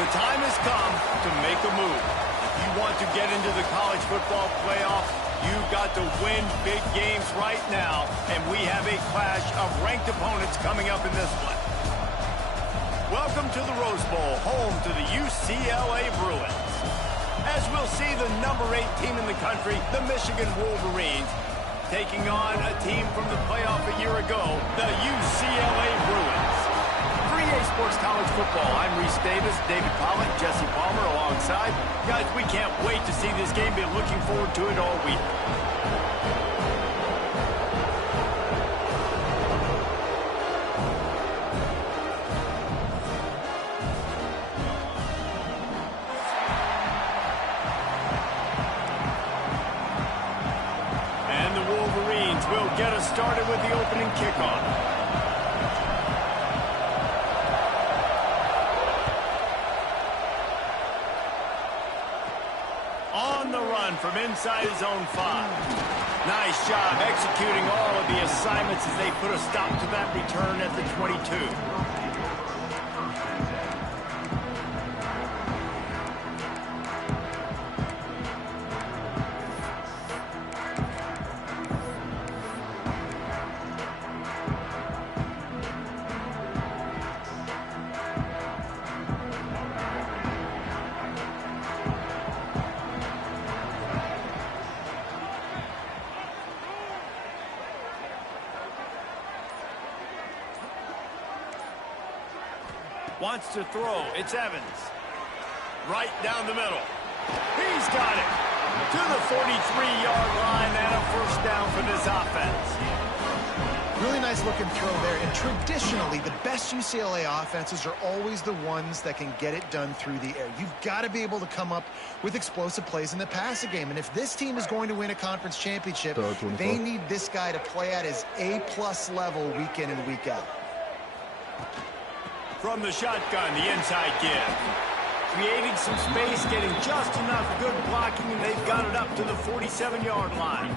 The time has come to make a move. If you want to get into the college football playoff, you've got to win big games right now, and we have a clash of ranked opponents coming up in this one. Welcome to the Rose Bowl, home to the UCLA Bruins. As we'll see the number 8 team in the country, the Michigan Wolverines, taking on a team from the playoff a year ago, the UCLA Bruins. 3A Sports College Football. I'm Reese Davis, David Pollock, Jesse Palmer alongside. Guys, we can't wait to see this game. Been looking forward to it all week. And the Wolverines will get us started with the opening kickoff. From inside his own 5. Nice job executing all of the assignments as they put a stop to that return at the 22. Wants to throw. It's Evans. Right down the middle. He's got it. To the 43-yard line and a first down for this offense. Really nice looking throw there. And traditionally, the best UCLA offenses are always the ones that can get it done through the air. You've got to be able to come up with explosive plays in the passing game. And if this team is going to win a conference championship, they need this guy to play at his A-plus level week in and week out. From the shotgun, the inside give. Creating some space, getting just enough good blocking, and they've got it up to the 47-yard line.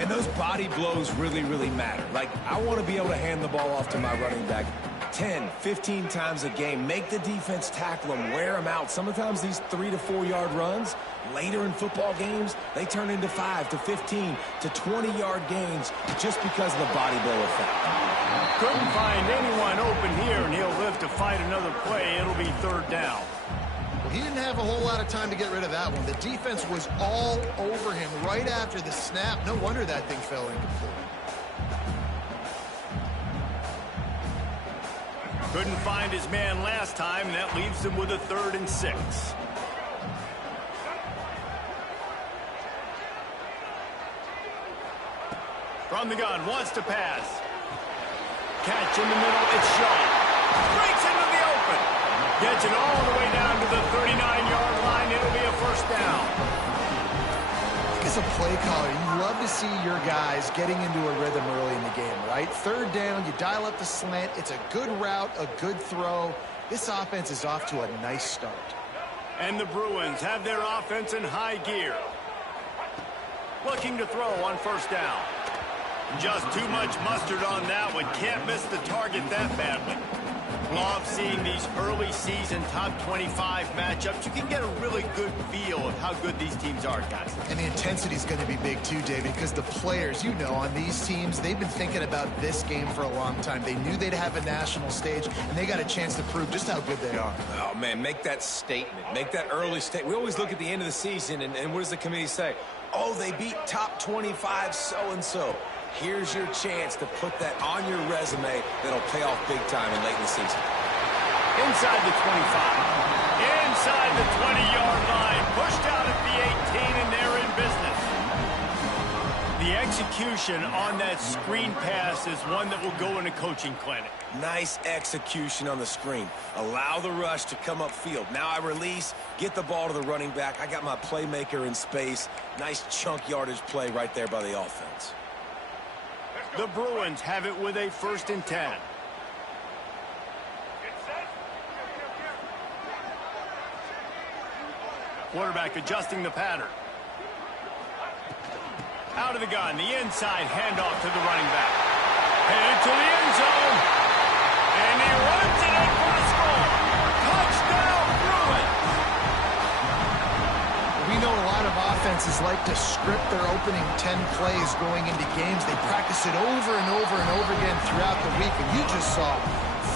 And those body blows really, really matter. Like, I want to be able to hand the ball off to my running back 10, 15 times a game. Make the defense tackle them, wear them out. Sometimes these 3 to 4 yard runs, later in football games, they turn into 5 to 15 to 20-yard gains just because of the body blow effect. Couldn't find anyone open here, and he'll live to fight another play. It'll be third down. Well, he didn't have a whole lot of time to get rid of that one. The defense was all over him right after the snap. No wonder that thing fell incomplete. Couldn't find his man last time, and that leaves him with a 3rd and 6. From the gun, wants to pass. Catch in the middle, it's Shaw. Breaks into the open. Gets it all the way down to the 39-yard line. It'll be a first down. As a play caller, you love to see your guys getting into a rhythm early in the game, right? 3rd down, you dial up the slant. It's a good route, a good throw. This offense is off to a nice start. And the Bruins have their offense in high gear. Looking to throw on first down. Just too much mustard on that one. Can't miss the target that badly. Love seeing these early season top 25 matchups. You can get a really good feel of how good these teams are, guys. And the intensity is going to be big too, David, because the players, you know, on these teams, they've been thinking about this game for a long time. They knew they'd have a national stage, and they got a chance to prove just how good they are. Oh, man, make that statement. Make that early statement. We always look at the end of the season, and what does the committee say? Oh, they beat top 25 so-and-so. Here's your chance to put that on your resume that'll pay off big time in late in the season. Inside the 25. Inside the 20-yard line. Pushed out at the 18, and they're in business. The execution on that screen pass is one that will go in a coaching clinic. Nice execution on the screen. Allow the rush to come upfield. Now I release, get the ball to the running back. I got my playmaker in space. Nice chunk yardage play right there by the offense. The Bruins have it with a 1st and 10. Quarterback adjusting the pattern. Out of the gun, the inside handoff to the running back. Headed to the end zone. And he runs it in for the score. Touchdown, defenses like to script their opening 10 plays going into games. They practice it over and over and over again throughout the week, and you just saw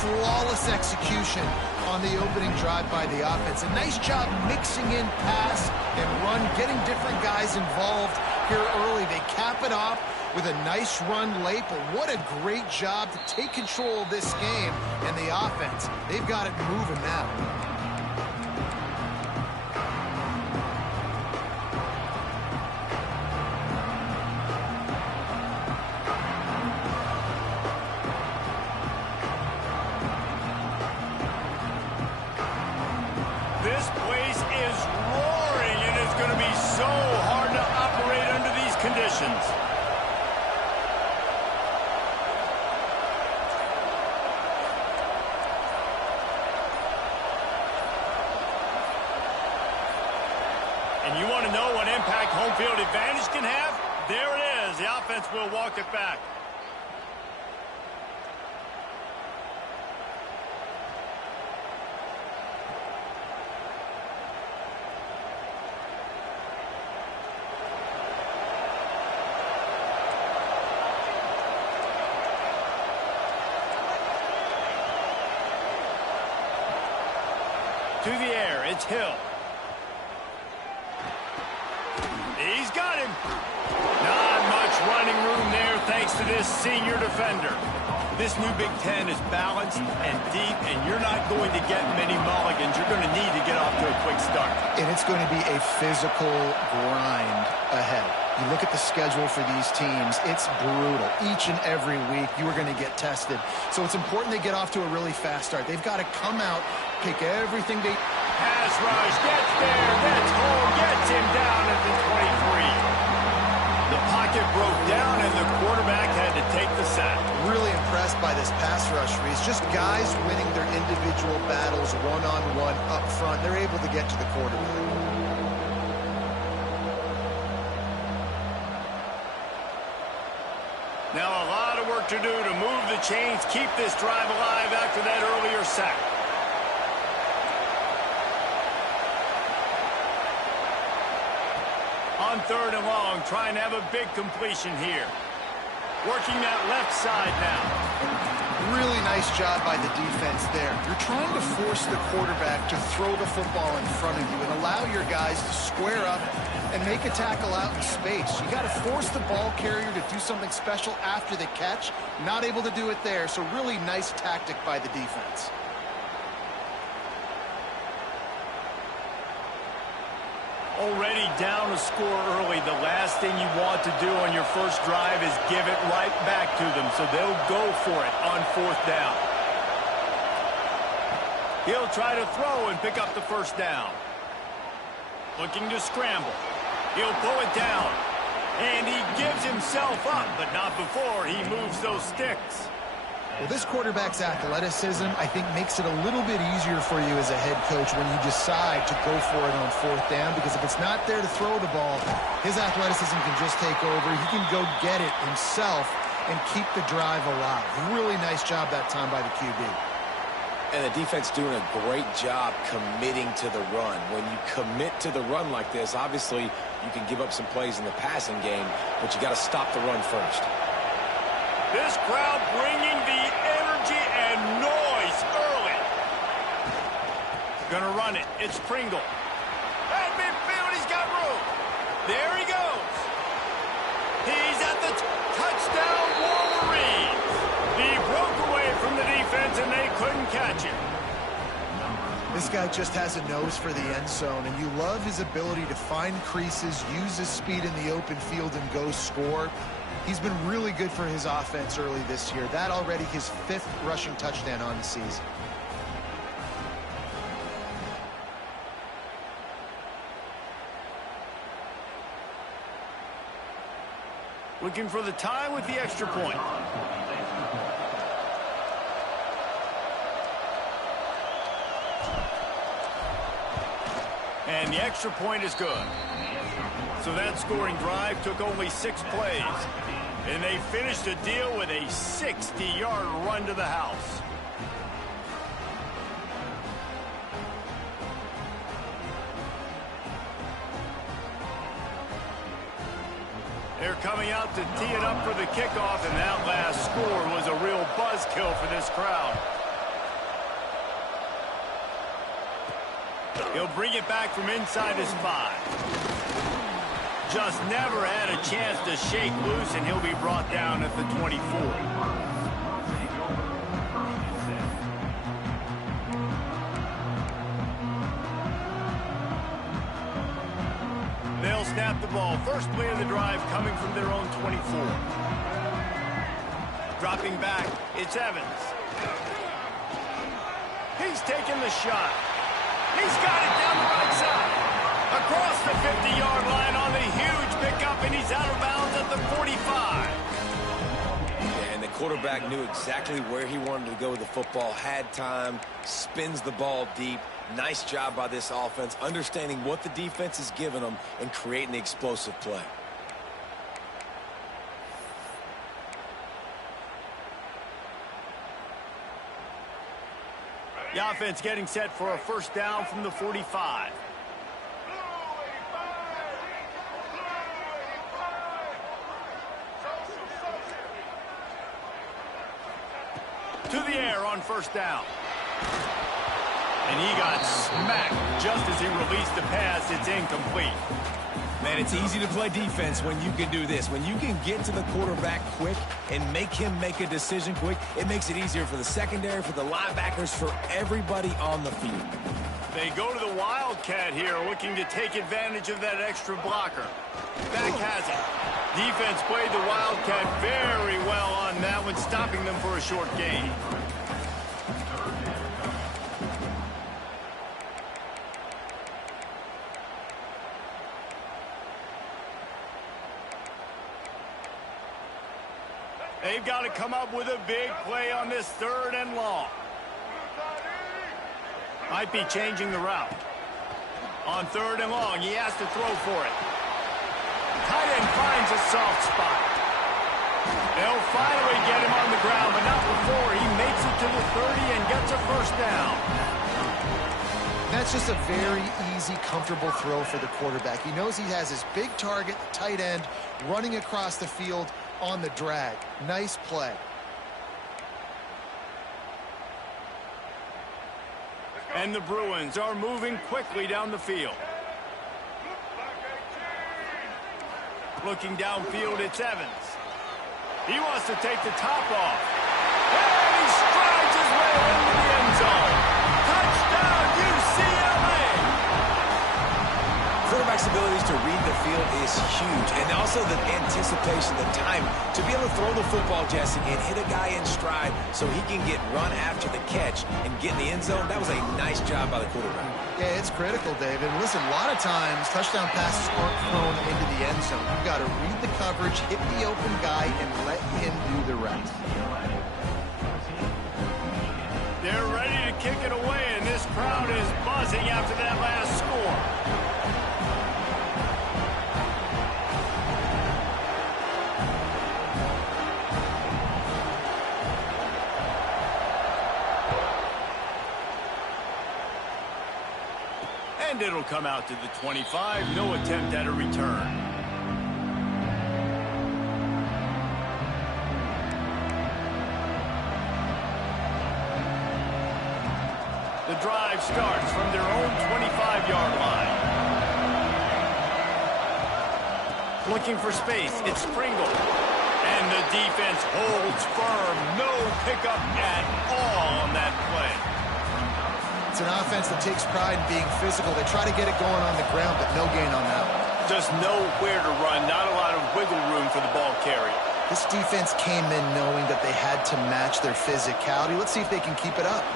flawless execution on the opening drive by the offense. A nice job mixing in pass and run, getting different guys involved here early. They cap it off with a nice run late, but what a great job to take control of this game. And the offense, they've got it moving now. This place is roaring, and it's going to be so hard to operate under these conditions. And you want to know what impact home field advantage can have? There it is. The offense will walk it back. To the air, it's Hill. He's got him. Not much running room there thanks to this senior defender. This new Big Ten is balanced and deep, and you're not going to get many mulligans. You're going to need to get off to a quick start. And it's going to be a physical grind ahead. You look at the schedule for these teams, it's brutal. Each and every week, you are going to get tested. So it's important they get off to a really fast start. They've got to come out, pick everything they... Pass rush, gets there, gets home, gets him down at the 23. The pocket broke down, and the quarterback had to take the sack. Really impressed by this pass rush, Reese. Just guys winning their individual battles one-on-one up front. They're able to get to the quarterback. Now a lot of work to do to move the chains, keep this drive alive after that earlier sack. On third and long, trying to have a big completion here. Working that left side now. Really nice job by the defense there. You're trying to force the quarterback to throw the football in front of you and allow your guys to square up and make a tackle out in space. You got to force the ball carrier to do something special after the catch. Not able to do it there, so really nice tactic by the defense. Already down a score early. The last thing you want to do on your first drive is give it right back to them, so they'll go for it on fourth down. He'll try to throw and pick up the first down. Looking to scramble. He'll pull it down. And he gives himself up, but not before he moves those sticks. Well, this quarterback's athleticism, I think, makes it a little bit easier for you as a head coach when you decide to go for it on fourth down, because if it's not there to throw the ball, his athleticism can just take over. He can go get it himself and keep the drive alive. Really nice job that time by the QB. And the defense doing a great job committing to the run. When you commit to the run like this, obviously you can give up some plays in the passing game, but you got to stop the run first. This crowd bringing the energy and noise early. Gonna run it. It's Pringle. At midfield, he's got room. There he goes. He's at the touchdown, Wolverines. He broke away from the defense, and they couldn't catch him. This guy just has a nose for the end zone, and you love his ability to find creases, use his speed in the open field, and go score. He's been really good for his offense early this year. That already his 5th rushing touchdown on the season. Looking for the tie with the extra point. And the extra point is good. So that scoring drive took only 6 plays. And they finished the deal with a 60-yard run to the house. They're coming out to tee it up for the kickoff, and that last score was a real buzzkill for this crowd. He'll bring it back from inside his 5. Just never had a chance to shake loose, and he'll be brought down at the 24. They'll snap the ball. First play of the drive coming from their own 24. Dropping back, it's Evans. He's taking the shot. He's got it down the right side. Across the 50-yard line on the huge pickup, and he's out of bounds at the 45. And the quarterback knew exactly where he wanted to go with the football, had time, spins the ball deep. Nice job by this offense, understanding what the defense is giving them and creating the explosive play. The offense getting set for a first down from the 45. To the air on first down. And he got smacked just as he released the pass. It's incomplete. Man, it's easy to play defense when you can do this. When you can get to the quarterback quick and make him make a decision quick, it makes it easier for the secondary, for the linebackers, for everybody on the field. They go to the Wildcat here, looking to take advantage of that extra blocker. Back has it. Defense played the Wildcat very well on that one, stopping them for a short gain. They've got to come up with a big play on this 3rd and long. Might be changing the route. On 3rd and long, he has to throw for it. Tight end finds a soft spot. They'll finally get him on the ground, but not before he makes it to the 30 and gets a first down. That's just a very easy, comfortable throw for the quarterback. He knows he has his big target, the tight end, running across the field on the drag. Nice play. And the Bruins are moving quickly down the field. Looking downfield, it's Evans. He wants to take the top off. And he strides his way into the end zone. Touchdown, UCLA! Quarterback's abilities to read the field is huge, and also the anticipation, the time to be able to throw the football, Jesse, and hit a guy in stride so he can get run after the catch and get in the end zone. That was a nice job by the quarterback. Yeah, it's critical, David. Listen, a lot of times touchdown passes aren't thrown into the end zone. You've got to read the coverage, hit the open guy, and let him do the rest. They're ready to kick it away, and this crowd is buzzing after that last score. And it'll come out to the 25. No attempt at a return. The drive starts from their own 25-yard line. Looking for space. It's Pringle. And the defense holds firm. No pickup at all on that play. It's an offense that takes pride in being physical. They try to get it going on the ground, but no gain on that one. Just nowhere to run. Not a lot of wiggle room for the ball carrier. This defense came in knowing that they had to match their physicality. Let's see if they can keep it up.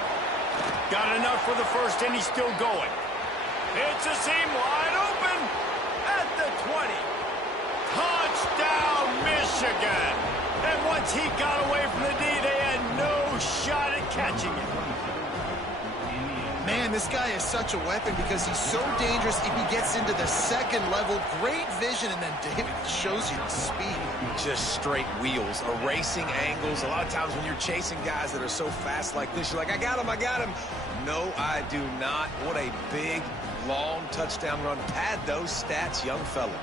Got enough for the first, and he's still going. It's a seam wide open at the 20. Touchdown, Michigan. And once he got away from the D, they had no shot at catching it. Man, this guy is such a weapon because he's so dangerous if he gets into the second level. Great vision, and then David shows you the speed. Just straight wheels, erasing angles. A lot of times when you're chasing guys that are so fast like this, you're like, I got him, I got him. No, I do not. What a big, long touchdown run. Pad those stats, young fella.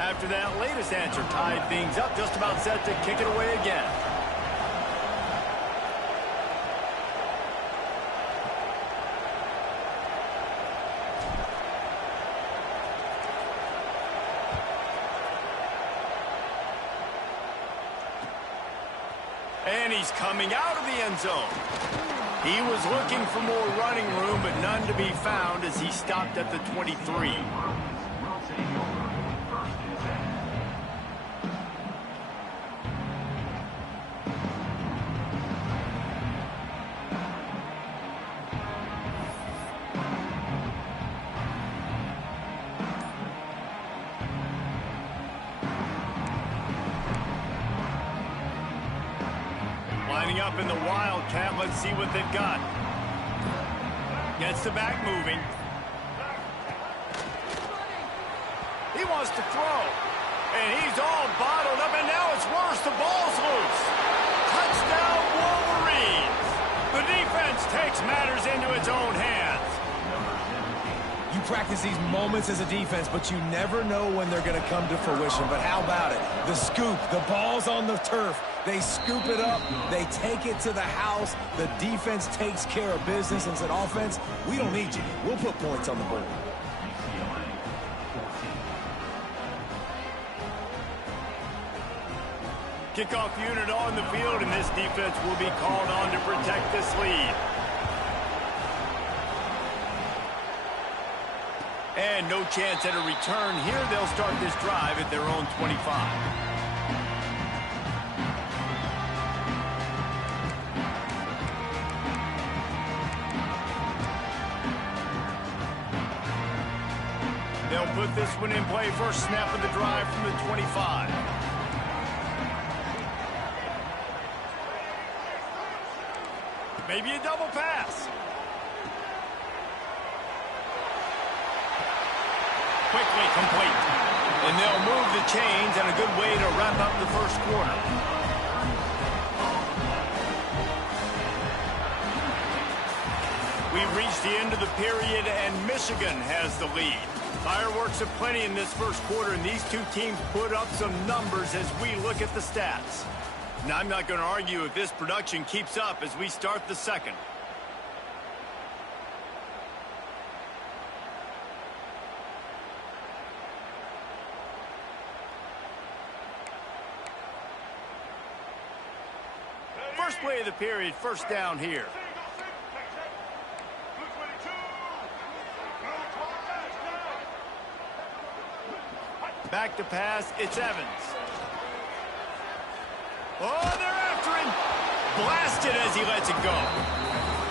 After that latest answer tied things up, just about set to kick it away again. And he's coming out of the end zone. He was looking for more running room, but none to be found as he stopped at the 23. Lining up in the Wildcat. Let's see what they've got. Gets the back moving. He wants to throw. And he's all bottled up, and now it's worse. The ball's loose. Touchdown, Wolverines. The defense takes matters into its own hands. You practice these moments as a defense, but you never know when they're going to come to fruition. But how about it? The scoop, the ball's on the turf. They scoop it up. They take it to the house. The defense takes care of business and said, offense, we don't need you. We'll put points on the board. Kickoff unit on the field, and this defense will be called on to protect this lead. And no chance at a return here. They'll start this drive at their own 25. They'll put this one in play. First snap of the drive from the 25. Maybe a double pass. Quickly complete. And they'll move the chains, and a good way to wrap up the first quarter. We've reached the end of the period, and Michigan has the lead. Fireworks aplenty in this first quarter, and these two teams put up some numbers as we look at the stats. Now, I'm not going to argue if this production keeps up as we start the second. First play of the period, first down here. Back to pass, it's Evans. Oh, they're after him. Blasted as he lets it go.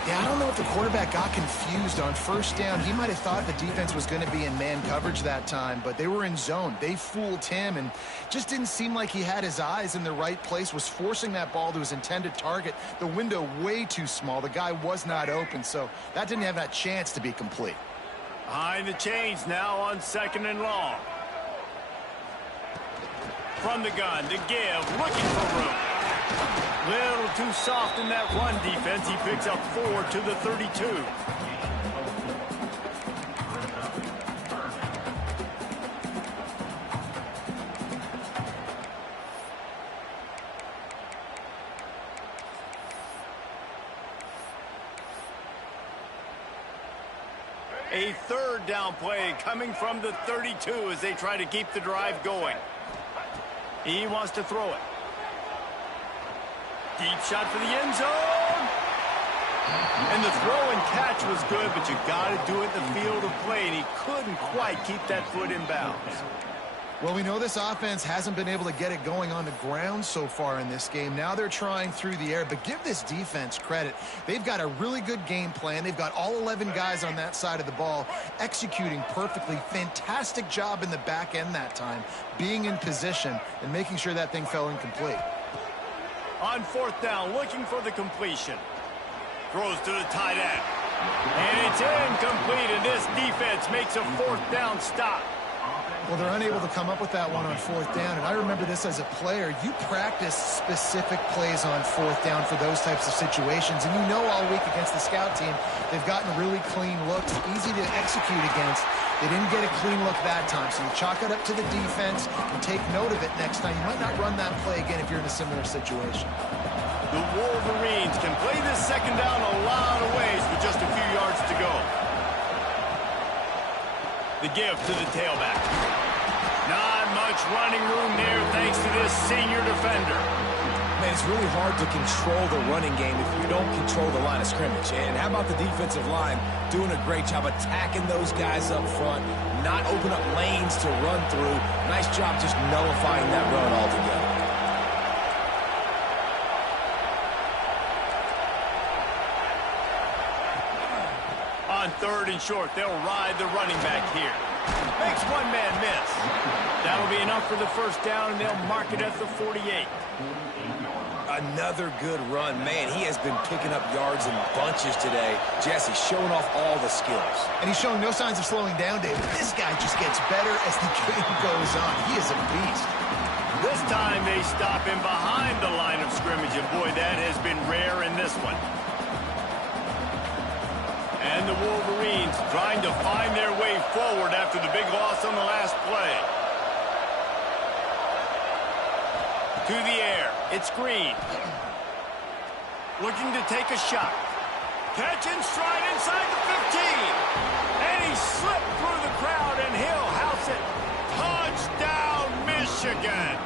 Yeah, I don't know if the quarterback got confused on first down. He might have thought the defense was going to be in man coverage that time, but they were in zone. They fooled him, and just didn't seem like he had his eyes in the right place, was forcing that ball to his intended target. The window way too small. The guy was not open, so that didn't have that chance to be complete. Behind the chains now on second and long. From the gun to give, looking for room. Little too soft in that run defense. He picks up 4 to the 32. A third down play coming from the 32 as they try to keep the drive going. He wants to throw it. Deep shot for the end zone. And the throw and catch was good, but you got to do it in the field of play, and he couldn't quite keep that foot in bounds. Well, we know this offense hasn't been able to get it going on the ground so far in this game. Now they're trying through the air, but give this defense credit. They've got a really good game plan. They've got all 11 guys on that side of the ball executing perfectly. Fantastic job in the back end that time, being in position and making sure that thing fell incomplete. On fourth down, looking for the completion. Throws to the tight end. And it's incomplete, and this defense makes a fourth down stop. Well, they're unable to come up with that one on fourth down, and I remember this as a player. You practice specific plays on fourth down for those types of situations, and you know all week against the scout team, they've gotten really clean looks, easy to execute against. They didn't get a clean look that time, so you chalk it up to the defense and take note of it next time. You might not run that play again if you're in a similar situation. The Wolverines can play this second down a lot of ways with just a few yards to go. The give to the tailback. Not much running room there thanks to this senior defender. Man, it's really hard to control the running game if you don't control the line of scrimmage. And how about the defensive line doing a great job attacking those guys up front, not open up lanes to run through. Nice job just nullifying that run altogether. On 3rd and short, they'll ride the running back here. Makes one man miss. That'll be enough for the first down, and they'll mark it at the 48. Another good run. Man, he has been picking up yards in bunches today. Jesse showing off all the skills. And he's showing no signs of slowing down, David. This guy just gets better as the game goes on. He is a beast. This time they stop him behind the line of scrimmage, and boy, that has been rare in this one. And the Wolverines trying to find their way forward after the big loss on the last play. To the air, it's Green. Looking to take a shot. Catch and stride inside the 15. And he slipped through the crowd, and he'll house it. Touchdown, Michigan.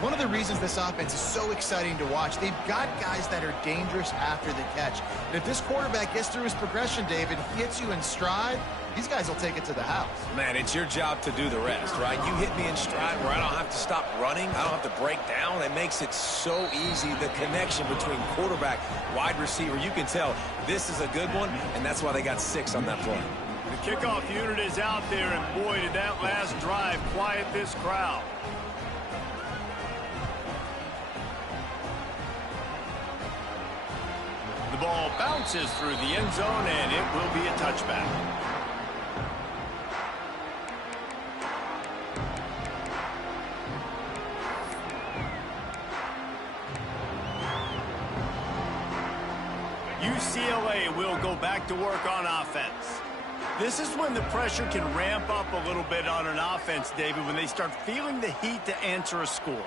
One of the reasons this offense is so exciting to watch, they've got guys that are dangerous after the catch. And if this quarterback gets through his progression, David, hits you in stride, these guys will take it to the house. Man, it's your job to do the rest, right? You hit me in stride where I don't have to stop running. I don't have to break down. It makes it so easy, the connection between quarterback, wide receiver. You can tell this is a good one, and that's why they got 6 on that play. The kickoff unit is out there, and boy, did that last drive quiet this crowd. The ball bounces through the end zone, and it will be a touchback. UCLA will go back to work on offense. This is when the pressure can ramp up a little bit on an offense, David, when they start feeling the heat to answer a score.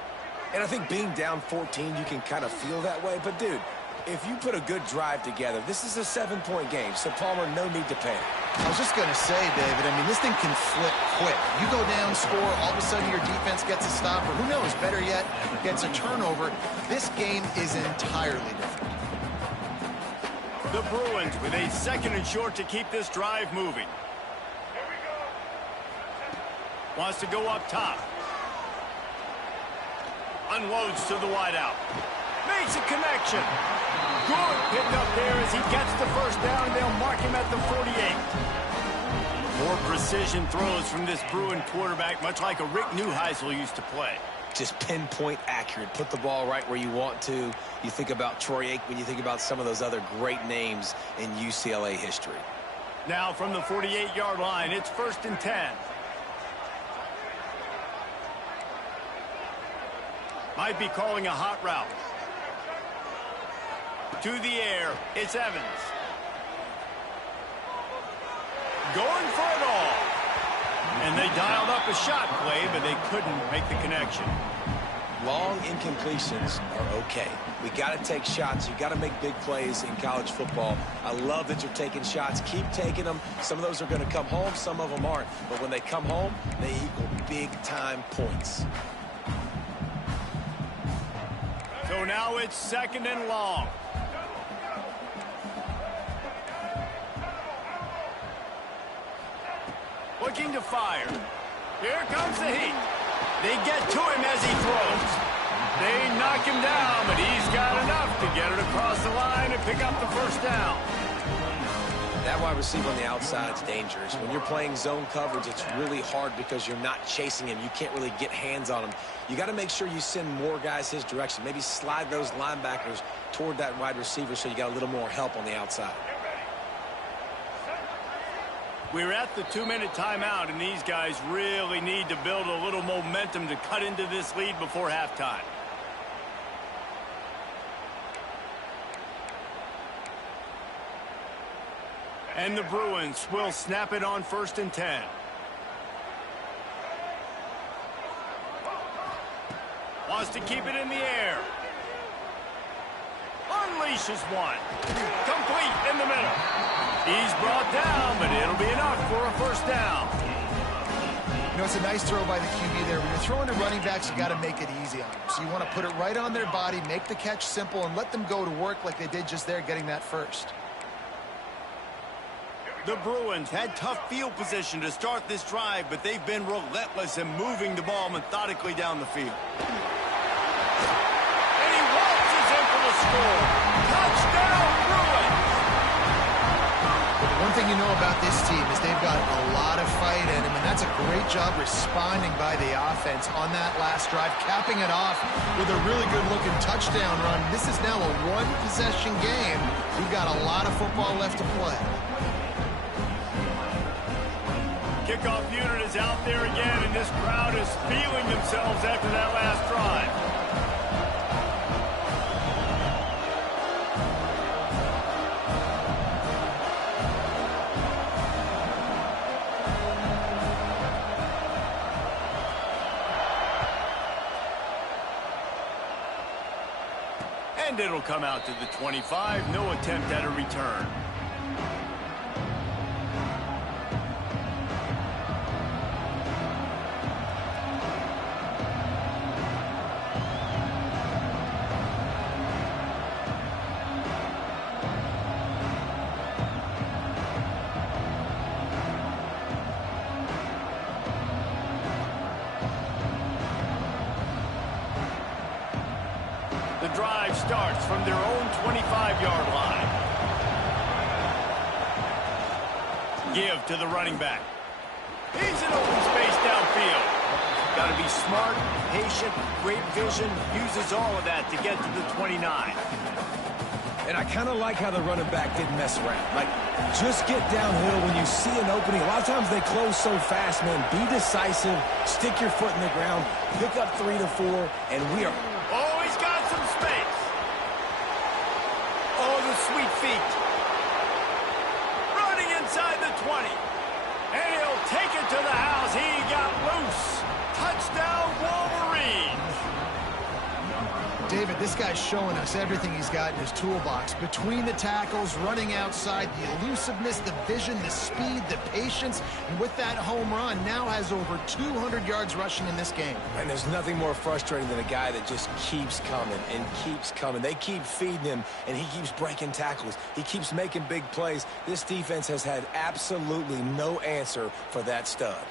And I think being down 14, you can kind of feel that way. But, dude, if you put a good drive together, this is a 7-point game. So, Palmer, no need to panic. I was just going to say, David, I mean, this thing can flip quick. You go down, score, all of a sudden your defense gets a stop, or who knows, better yet, gets a turnover. This game is entirely different. The Bruins with a 2nd and short to keep this drive moving. Wants to go up top. Unloads to the wideout. Makes a connection. Good picked up there as he gets the first down, and they'll mark him at the 48. More precision throws from this Bruin quarterback, much like a Rick Neuheisel used to play. Just pinpoint accurate. Put the ball right where you want to. You think about Troy Aikman, you think about some of those other great names in UCLA history. Now from the 48-yard line, it's 1st and 10. Might be calling a hot route. To the air, it's Evans. Going for it all. And they dialed up a shot play, but they couldn't make the connection. Long incompletions are okay. We got to take shots. You got to make big plays in college football. I love that you're taking shots. Keep taking them. Some of those are going to come home. Some of them aren't. But when they come home, they equal big-time points. So now it's 2nd and long. Looking to fire. Here comes the heat. They get to him as he throws. They knock him down, but he's got enough to get it across the line and pick up the first down. That wide receiver on the outside is dangerous. When you're playing zone coverage, it's really hard because you're not chasing him. You can't really get hands on him. You got to make sure you send more guys his direction. Maybe slide those linebackers toward that wide receiver so you got a little more help on the outside. We're at the 2-minute timeout, and these guys really need to build a little momentum to cut into this lead before halftime. And the Bruins will snap it on 1st and 10. Wants to keep it in the air. Unleashes one. Complete in the middle. He's brought down, but it'll be enough for a 1st down. You know, it's a nice throw by the QB there. When you're throwing to running backs, you got to make it easy on them. So you want to put it right on their body, make the catch simple, and let them go to work like they did just there, getting that first. The Bruins had tough field position to start this drive, but they've been relentless in moving the ball methodically down the field. And he waltzes in for the score. Touchdown, Bruins! One thing you know about this team is they've got a lot of fight in them, and that's a great job responding by the offense on that last drive, capping it off with a really good-looking touchdown run. This is now a one-possession game. We've got a lot of football left to play. Kickoff unit is out there again, and this crowd is feeling themselves after that last drive. And it'll come out to the 25. No attempt at a return. The drive starts from their own 25-yard line. Give to the running back. He's in open space downfield. Got to be smart, patient, great vision. Uses all of that to get to the 29. And I kind of like how the running back didn't mess around. Like, just get downhill when you see an opening. A lot of times they close so fast, man. Be decisive, stick your foot in the ground, pick up 3 to 4, and we are... Oh, he's got some space. Oh, the sweet feet. Running inside the 20. And he'll take it to the house. He got loose. Touchdown, Wolverines. David, this guy's showing us everything he's got in his toolbox. Between the tackles, running outside, the elusiveness, the vision, the speed, the patience. And with that home run, now has over 200 yards rushing in this game. And there's nothing more frustrating than a guy that just keeps coming and keeps coming. They keep feeding him, and he keeps breaking tackles. He keeps making big plays. This defense has had absolutely no answer for that stud.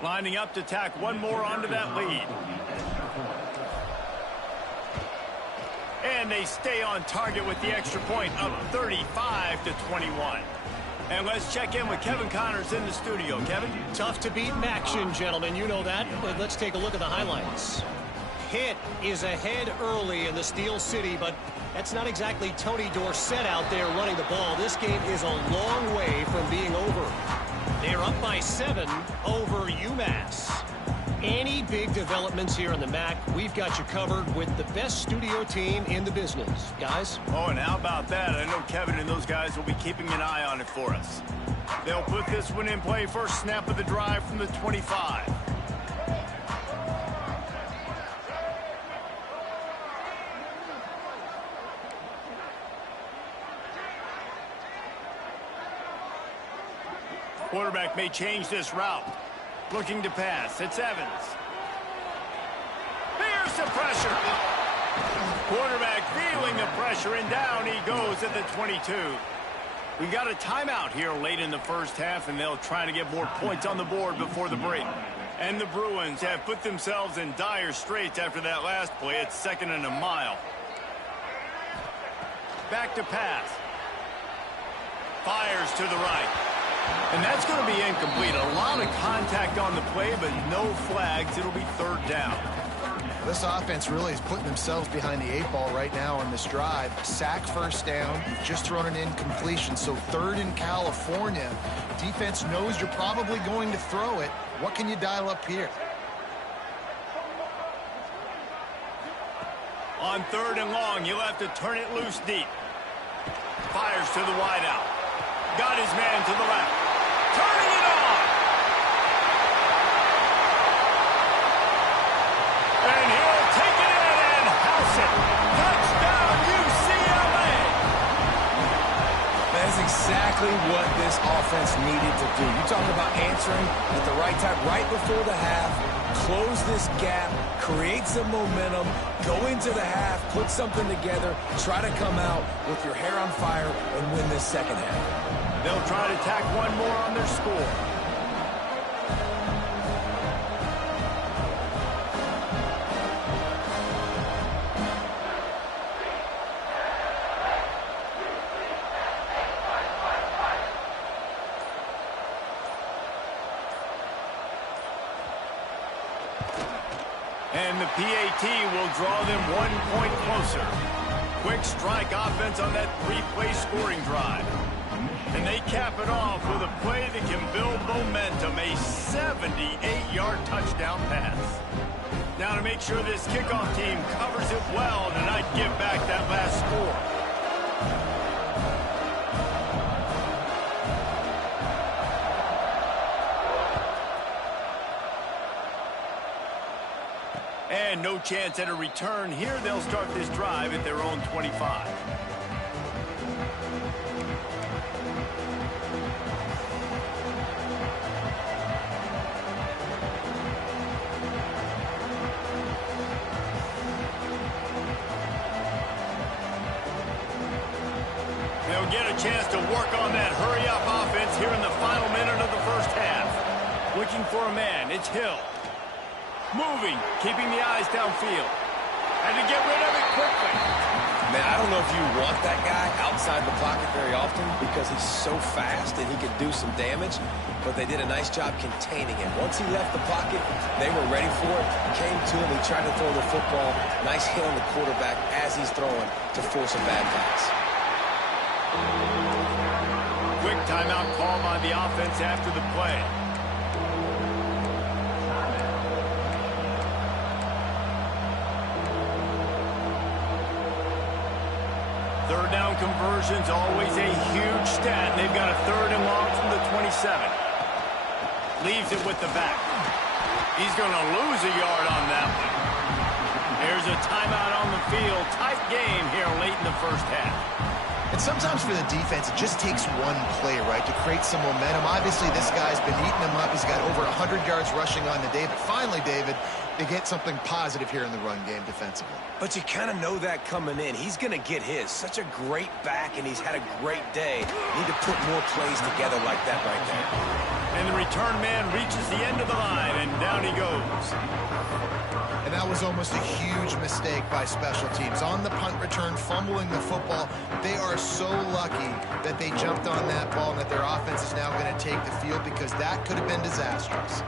Lining up to tack one more onto that lead. And they stay on target with the extra point of 35-21. And let's check in with Kevin Connors in the studio. Kevin? Tough to beat in action, gentlemen. You know that. But let's take a look at the highlights. Pitt is ahead early in the Steel City, but that's not exactly Tony Dorsett out there running the ball. This game is a long way from being over. They're up by 7 over UMass. Any big developments here on the MAC, we've got you covered with the best studio team in the business. Guys? Oh, and how about that? I know Kevin and those guys will be keeping an eye on it for us. They'll put this one in play. First snap of the drive from the 25. Quarterback may change this route. Looking to pass. It's Evans. Here's the pressure. Quarterback feeling the pressure, and down he goes at the 22. We've got a timeout here late in the first half, and they'll try to get more points on the board before the break. And the Bruins have put themselves in dire straits after that last play. It's 2nd and a mile. Back to pass. Fires to the right. And that's going to be incomplete. A lot of contact on the play, but no flags. It'll be third down. This offense really is putting themselves behind the 8 ball right now on this drive. Sack first down, just thrown an incompletion. So third in California. Defense knows you're probably going to throw it. What can you dial up here? On third and long, you'll have to turn it loose deep. Fires to the wideout. Got his man to the left. Turning it on. And he'll take it in and house it. Touchdown, UCLA. That's exactly what this offense needed to do. You talk about answering at the right time, right before the half, close this gap, create some momentum, go into the half, put something together, try to come out with your hair on fire and win this second half. They'll try to tack one more on their score. And the PAT will draw them 1 point closer. Quick strike offense on that 3-play scoring drive. And they cap it off with a play that can build momentum, a 78-yard touchdown pass. Now to make sure this kickoff team covers it well and not give back that last score. And no chance at a return here. They'll start this drive at their own 25. They'll get a chance to work on that hurry-up offense here in the final minute of the first half. Looking for a man. It's Hill. Moving, keeping the eyes downfield. And to get rid of it quickly. Man, I don't know if you want that guy outside the pocket very often because he's so fast and he could do some damage, but they did a nice job containing him. Once he left the pocket, they were ready for it, came to him, he tried to throw the football. Nice hit on the quarterback as he's throwing to force a bad pass. Quick timeout call by the offense after the play. Third down conversion's always a huge stat. They've got a third and long from the 27. Leaves it with the back. He's going to lose a yard on that one. There's a timeout on the field. Tight game here late in the first half. And sometimes for the defense, it just takes one play, right, to create some momentum. Obviously, this guy's been eating them up. He's got over 100 yards rushing on the day. But finally, David, they get something positive here in the run game defensively. But you kind of know that coming in. He's going to get his. Such a great back, and he's had a great day. Need to put more plays together like that right there. And the return man reaches the end of the line, and down he goes. And that was almost a huge mistake by special teams. On the punt return, fumbling the football, they are so lucky that they jumped on that ball and that their offense is now going to take the field because that could have been disastrous.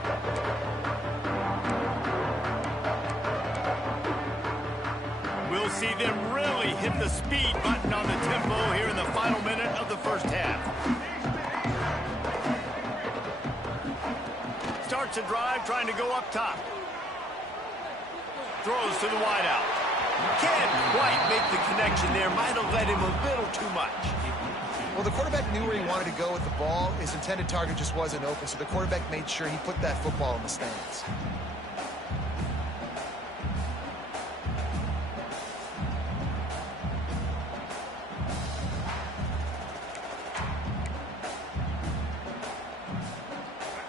We'll see them really hit the speed button on the tempo here in the final minute of the first half. Starts a drive trying to go up top. Throws to the wideout. Can't quite make the connection there. Might have led him a little too much. Well, the quarterback knew where he wanted to go with the ball. His intended target just wasn't open, so the quarterback made sure he put that football in the stands.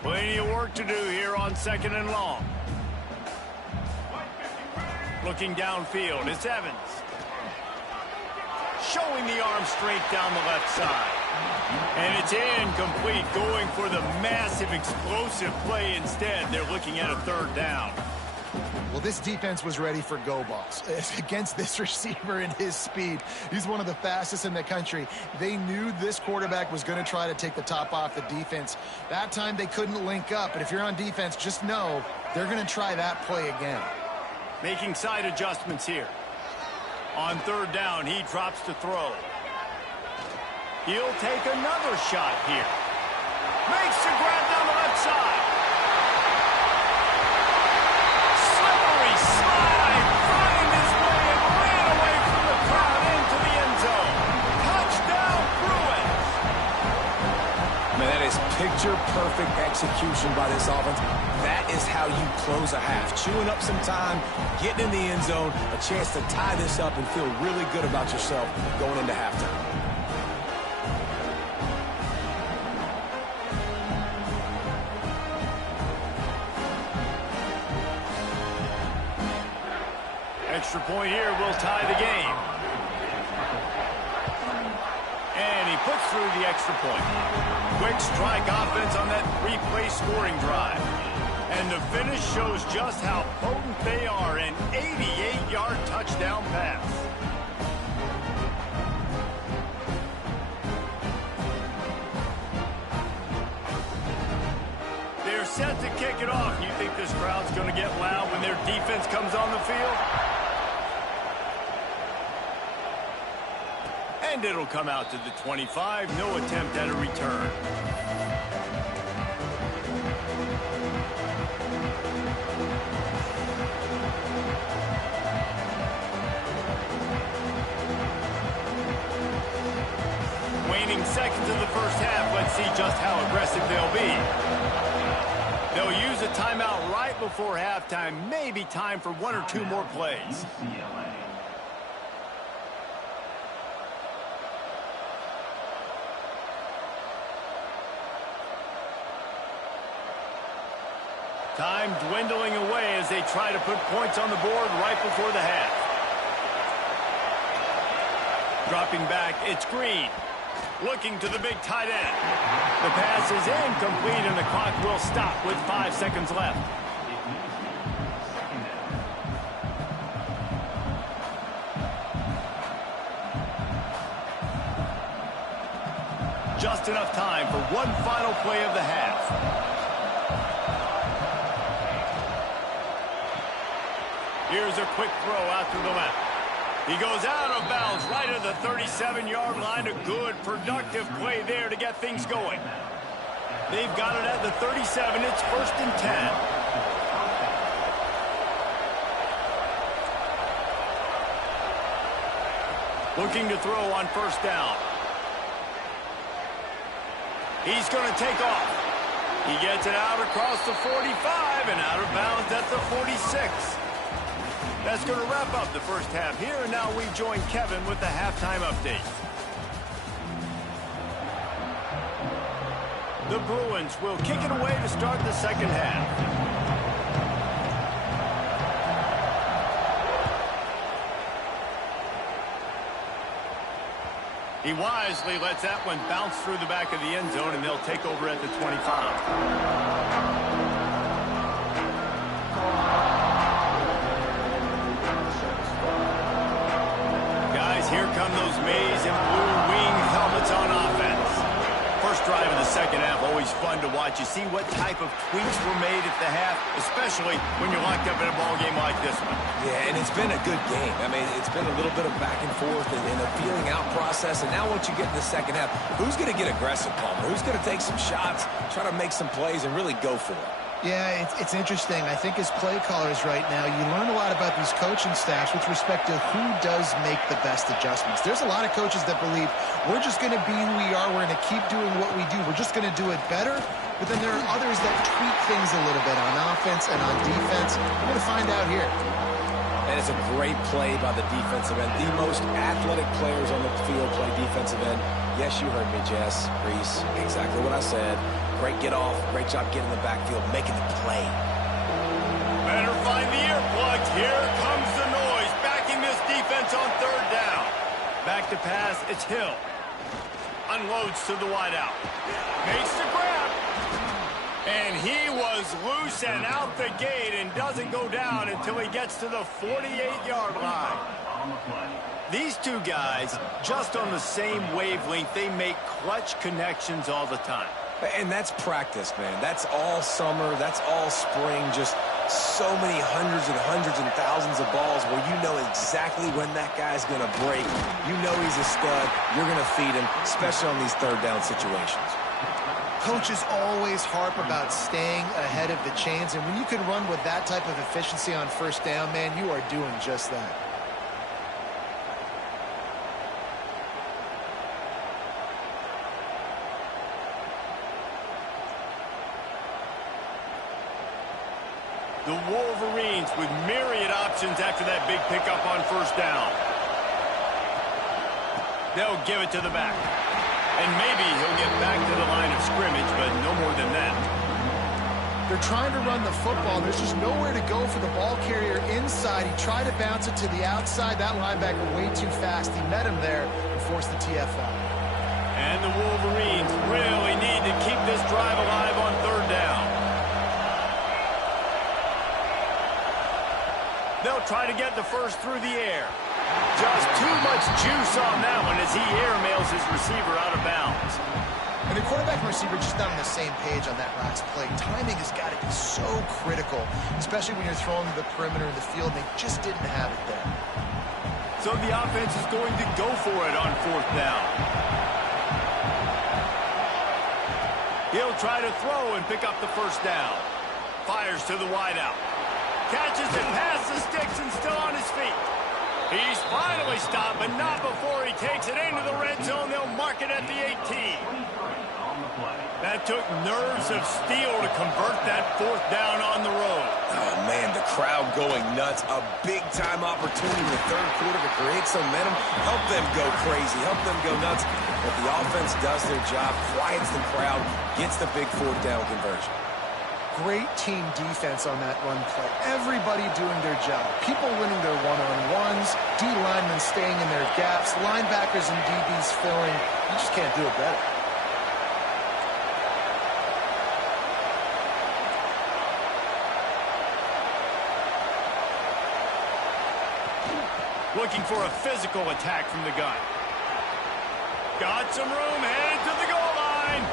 Plenty of work to do here on second and long. Looking downfield, it's Evans. Showing the arm strength down the left side. And it's incomplete, going for the massive explosive play instead. They're looking at a third down. Well, this defense was ready for go balls. Against this receiver and his speed, he's one of the fastest in the country. They knew this quarterback was going to try to take the top off the defense. That time they couldn't link up, but if you're on defense, just know they're going to try that play again. Making side adjustments here. On third down, he drops to throw. He'll take another shot here. Makes the grab down the left side. Slippery slide, find his way and ran away from the crowd into the end zone. Touchdown, Bruins. Man, that is picture-perfect execution by this offense. That is how you close a half. Chewing up some time, getting in the end zone, a chance to tie this up and feel really good about yourself going into halftime. Extra point here will tie the game. And he puts through the extra point. Quick strike offense on that three-play scoring drive. And the finish shows just how potent they are. An 88-yard touchdown pass. They're set to kick it off. You think this crowd's going to get loud when their defense comes on the field? And it'll come out to the 25. No attempt at a return. Waning seconds in the first half. Let's see just how aggressive they'll be. They'll use a timeout right before halftime. Maybe time for one or two more plays. Time dwindling away as they try to put points on the board right before the half. Dropping back, it's Green. Looking to the big tight end. The pass is incomplete and the clock will stop with 5 seconds left. Just enough time for one final play of the half. Here's a quick throw out to the left. He goes out of bounds right at the 37-yard line. A good, productive play there to get things going. They've got it at the 37. It's 1st and 10. Looking to throw on 1st down. He's going to take off. He gets it out across the 45 and out of bounds at the 46. That's going to wrap up the first half here, and now we join Kevin with the halftime update. The Bruins will kick it away to start the second half. He wisely lets that one bounce through the back of the end zone, and they'll take over at the 25. Here come those maize and blue wing helmets on offense. First drive of the second half, always fun to watch. You see what type of tweaks were made at the half, especially when you're locked up in a ball game like this one. Yeah, and it's been a good game. I mean, it's been a little bit of back and forth and a feeling out process. And now once you get in the second half, who's going to get aggressive, Palmer? Who's going to take some shots, try to make some plays, and really go for it? Yeah, it's interesting. I think as play callers right now, you learn a lot about these coaching staffs with respect to who does make the best adjustments. There's a lot of coaches that believe we're just going to be who we are. We're going to keep doing what we do. We're just going to do it better. But then there are others that tweak things a little bit on offense and on defense. We're going to find out here. And it's a great play by the defensive end. The most athletic players on the field play defensive end. Yes, you heard me, Jess, Reese. Exactly what I said. Great get off. Great job getting in the backfield, making the play. Better find the earplugs. Here comes the noise. Backing this defense on 3rd down. Back to pass. It's Hill. Unloads to the wideout. Makes the grab. And he was loose and out the gate and doesn't go down until he gets to the 48-yard line. These two guys, just on the same wavelength, they make clutch connections all the time. And that's practice, man. That's all summer. That's all spring. Just so many hundreds and thousands of balls where you know exactly when that guy's going to break. You know he's a stud. You're going to feed him, especially on these third down situations. Coaches always harp about staying ahead of the chains, and when you can run with that type of efficiency on first down, man, you are doing just that. The Wolverines with myriad options after that big pickup on first down. They'll give it to the back. And maybe he'll get back to the line of scrimmage, but no more than that. They're trying to run the football. There's just nowhere to go for the ball carrier inside. He tried to bounce it to the outside. That linebacker way too fast. He met him there and forced the TFL. And the Wolverines really need to keep this drive alive on third down. They'll try to get the first through the air. Just too much juice on that one as he airmails his receiver out of bounds. And the quarterback and receiver just not on the same page on that last play. Timing has got to be so critical, especially when you're throwing to the perimeter of the field, and they just didn't have it there. So the offense is going to go for it on fourth down. He'll try to throw and pick up the first down. Fires to the wideout. Catches it past the sticks and still on his feet. He's finally stopped, but not before he takes it into the red zone. They'll mark it at the 18. That took nerves of steel to convert that fourth down on the road. Oh, man, the crowd going nuts. A big-time opportunity in the third quarter to create some momentum. Help them go crazy. Help them go nuts. But the offense does their job, quiets the crowd, gets the big fourth down conversion. Great team defense on that run play. Everybody doing their job. People winning their one-on-ones, D linemen staying in their gaps, linebackers and DBs filling. You just can't do it better. Looking for a physical attack from the gun. Got some room, headed to the goal line.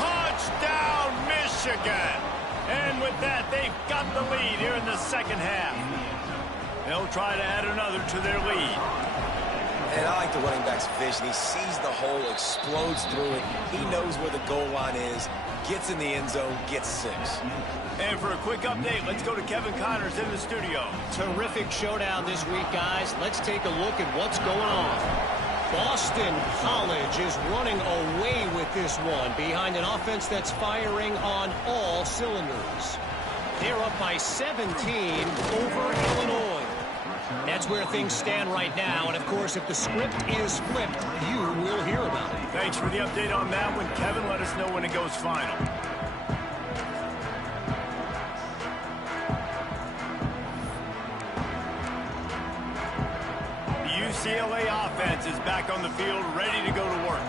Touchdown, Michigan. And with that, they've got the lead here in the second half. They'll try to add another to their lead. And I like the running back's vision. He sees the hole, explodes through it. He knows where the goal line is, gets in the end zone, gets 6. And for a quick update, let's go to Kevin Connors in the studio. Terrific showdown this week, guys. Let's take a look at what's going on. Boston College is running away with this one behind an offense that's firing on all cylinders. They're up by 17 over Illinois. That's where things stand right now, and of course, if the script is flipped, you will hear about it. Thanks for the update on that one, Kevin. Let us know when it goes final. UCLA offense is back on the field, ready to go to work.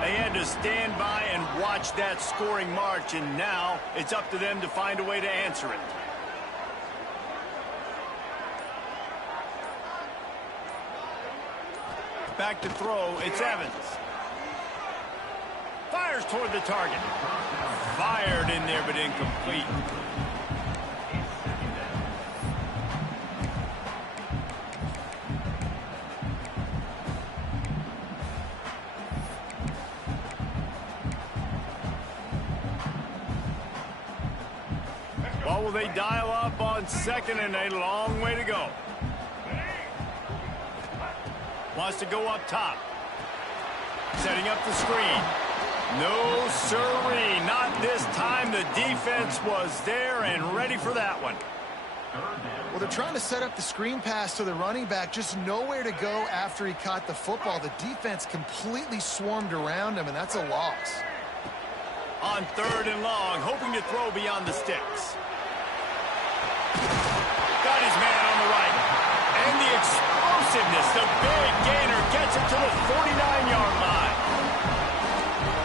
They had to stand by and watch that scoring march, and now it's up to them to find a way to answer it. Back to throw, it's Evans. Fires toward the target. Fired in there, but incomplete. What will they dial up on second, and a long way to go. Wants to go up top. Setting up the screen. No sirree, not this time. The defense was there and ready for that one. Well, they're trying to set up the screen pass to the running back. Just nowhere to go after he caught the football. The defense completely swarmed around him, and that's a loss. On third and long, hoping to throw beyond the sticks. Got his man on the right. And the explosiveness, the big gainer gets it to the 49-yard line.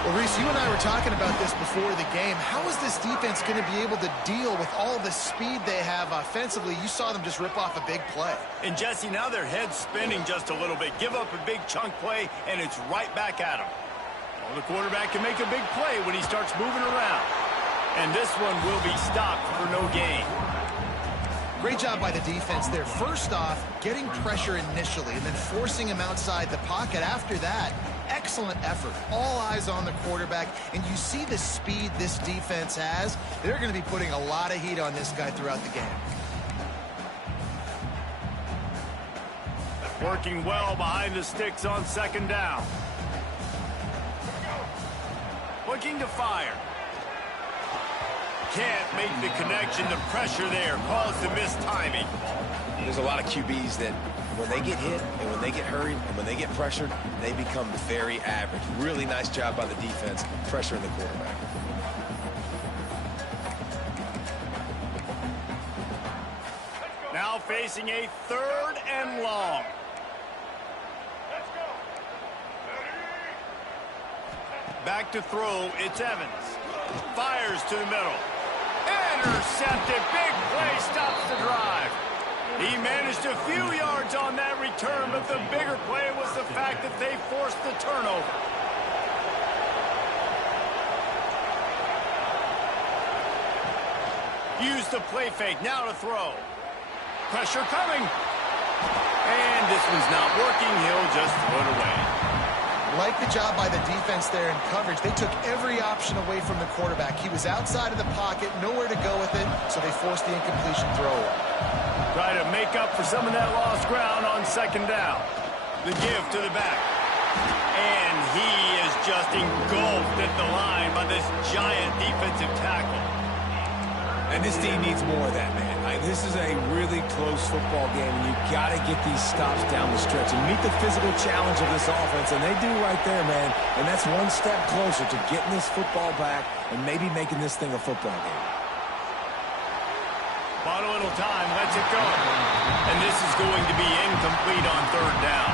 Well, Reese, you and I were talking about this before the game. How is this defense going to be able to deal with all the speed they have offensively? You saw them just rip off a big play. And Jesse, now their head's spinning just a little bit. Give up a big chunk play, and it's right back at them. Well, the quarterback can make a big play when he starts moving around. And this one will be stopped for no gain. Great job by the defense there. First off, getting pressure initially and then forcing him outside the pocket. After that, excellent effort. All eyes on the quarterback. And you see the speed this defense has. They're going to be putting a lot of heat on this guy throughout the game. Working well behind the sticks on second down. Looking to fire. Can't make the connection. The pressure there caused the missed timing. There's a lot of QBs that when they get hit and when they get hurried and when they get pressured, they become very average. Really nice job by the defense, pressuring the quarterback. Now facing a 3rd and long. Back to throw, it's Evans. Fires to the middle. Intercepted. Big play stops the drive. He managed a few yards on that return, but the bigger play was the fact that they forced the turnover. Use the play fake. Now to throw. Pressure coming. And this one's not working. He'll just throw it away. Like the job by the defense there in coverage. They took every option away from the quarterback. He was outside of the pocket, nowhere to go with it, so they forced the incompletion throw. Try to make up for some of that lost ground on second down. The give to the back. And he is just engulfed at the line by this giant defensive tackle. And this team needs more of that, man. This is a really close football game, and you've got to get these stops down the stretch and meet the physical challenge of this offense, and they do right there, man. And that's one step closer to getting this football back and maybe making this thing a football game. Bought a little time, lets it go. And this is going to be incomplete on 3rd down.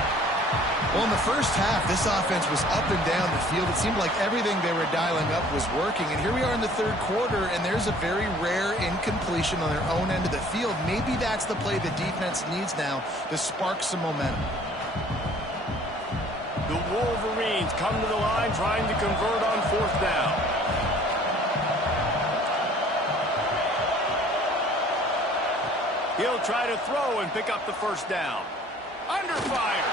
Well, in the first half, this offense was up and down the field. It seemed like everything they were dialing up was working. And here we are in the 3rd quarter, and there's a very rare incompletion on their own end of the field. Maybe that's the play the defense needs now to spark some momentum. The Wolverines come to the line trying to convert on 4th down. He'll try to throw and pick up the 1st down. Under fire.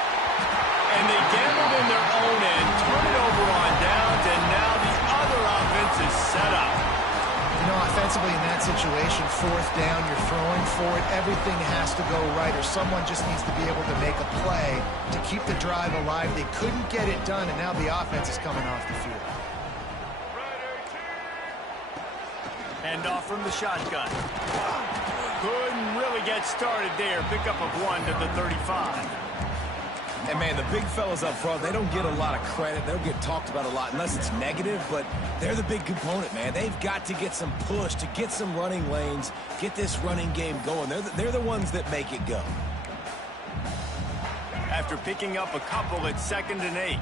And they gambled in their own end, turn it over on downs, and now the other offense is set up. You know, offensively in that situation, 4th down, you're throwing for it. Everything has to go right, or someone just needs to be able to make a play to keep the drive alive. They couldn't get it done, and now the offense is coming off the field. Hand off from the shotgun. Couldn't really get started there. Pickup of 1 to the 35. And, man, the big fellas up front, they don't get a lot of credit. They don't get talked about a lot unless it's negative, but they're the big component, man. They've got to get some push, to get some running lanes, get this running game going. They're the ones that make it go. After picking up a couple at 2nd and 8.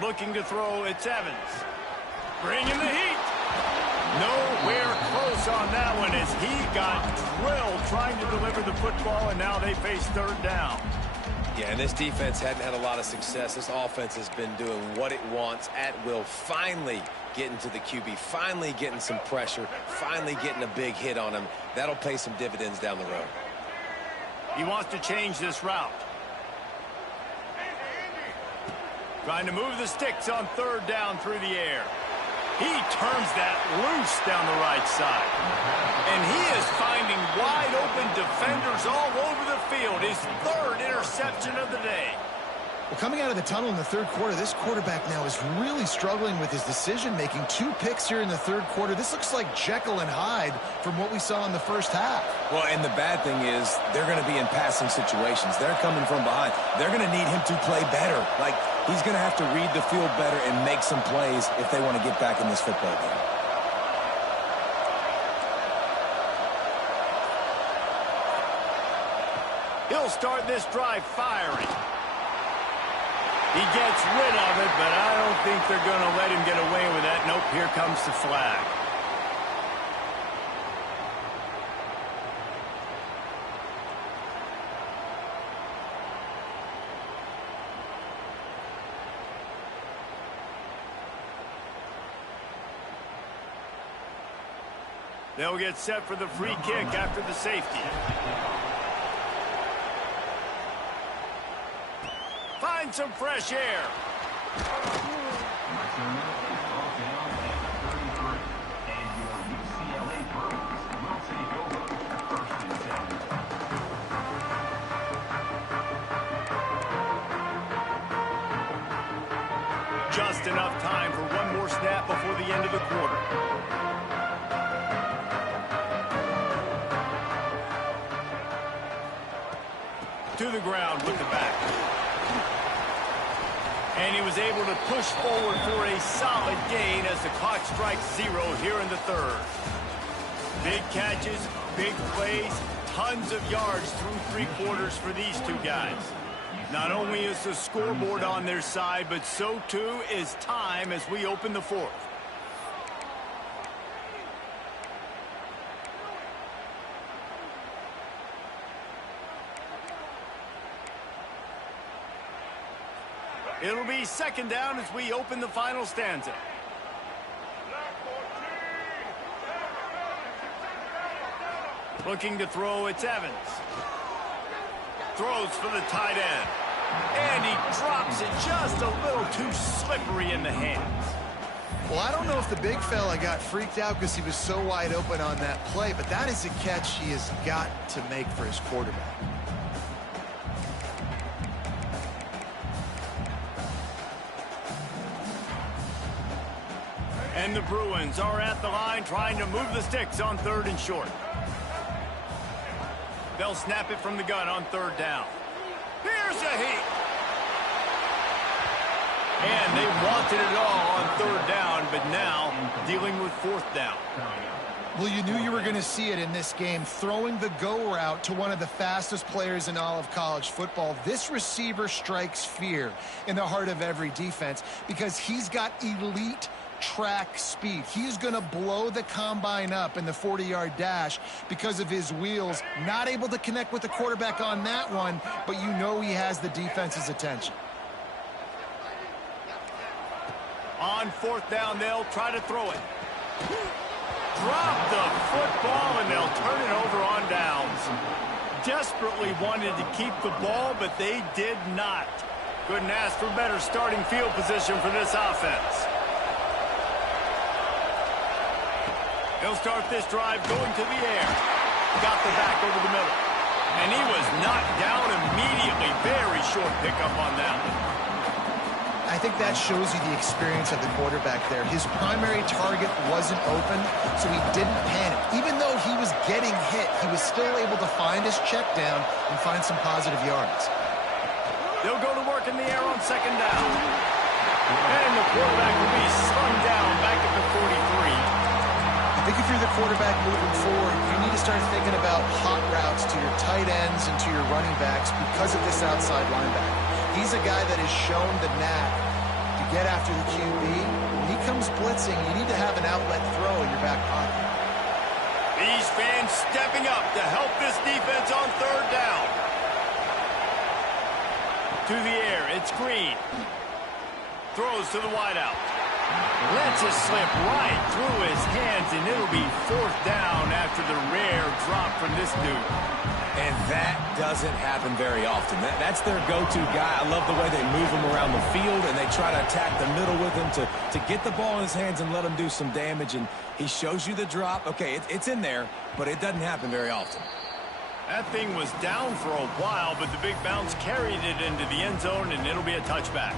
Looking to throw, it's Evans. Bringing the heat. Nowhere close on that one as he got drilled trying to deliver the football, and now they face 3rd down. Yeah, and this defense hadn't had a lot of success. This offense has been doing what it wants at will. Finally getting to the QB, finally getting some pressure, finally getting a big hit on him. That'll pay some dividends down the road. He wants to change this route. Trying to move the sticks on 3rd down through the air. He turns that loose down the right side. And he is finding wide open defenders all over the field. His 3rd interception of the day. Well, coming out of the tunnel in the 3rd quarter, this quarterback now is really struggling with his decision-making. 2 picks here in the 3rd quarter. This looks like Jekyll and Hyde from what we saw in the first half. Well, and the bad thing is they're going to be in passing situations. They're coming from behind. They're going to need him to play better. Like, he's going to have to read the field better and make some plays if they want to get back in this football game. He'll start this drive firing. He gets rid of it, but I don't think they're going to let him get away with that. Nope, here comes the flag. They'll get set for the free kick after the safety. Find some fresh air. Just enough time for one more snap before the end of the quarter. To the ground with the back. And he was able to push forward for a solid gain as the clock strikes 0 here in the third. Big catches, big plays, tons of yards through 3 quarters for these two guys. Not only is the scoreboard on their side, but so too is time as we open the fourth. It'll be second down as we open the final stanza. Looking to throw, it's Evans. Throws for the tight end. And he drops it just a little too slippery in the hands. Well, I don't know if the big fella got freaked out because he was so wide open on that play, but that is a catch he has got to make for his quarterback. And the Bruins are at the line trying to move the sticks on 3rd and short. They'll snap it from the gun on 3rd down. Here's a heat. And they wanted it all on 3rd down, but now dealing with 4th down. Well, you knew you were going to see it in this game, throwing the go route to one of the fastest players in all of college football. This receiver strikes fear in the heart of every defense because he's got elite track speed. He's going to blow the combine up in the 40-yard dash because of his wheels. Not able to connect with the quarterback on that one, but you know he has the defense's attention. On 4th down, they'll try to throw it. Drop the football, and they'll turn it over on downs. Desperately wanted to keep the ball, but they did not. Couldn't ask for better starting field position for this offense. He'll start this drive going to the air. Got the back over the middle. And he was knocked down immediately. Very short pickup on that one. I think that shows you the experience of the quarterback there. His primary target wasn't open, so he didn't panic. Even though he was getting hit, he was still able to find his check down and find some positive yards. They'll go to work in the air on 2nd down. And the quarterback will be slung down back at the 43. I think if you're the quarterback moving forward, you need to start thinking about hot routes to your tight ends and to your running backs because of this outside linebacker. He's a guy that has shown the knack to get after the QB. When he comes blitzing, you need to have an outlet throw in your back pocket. These fans stepping up to help this defense on 3rd down. To the air, it's Green. Throws to the wideout. Lets it slip right through his hands, and it'll be 4th down after the rare drop from this dude. And that doesn't happen very often. That's their go-to guy. I love the way they move him around the field, and they try to attack the middle with him to get the ball in his hands and let him do some damage. And he shows you the drop. Okay, it's in there, but it doesn't happen very often. That thing was down for a while, but the big bounce carried it into the end zone, and it'll be a touchback.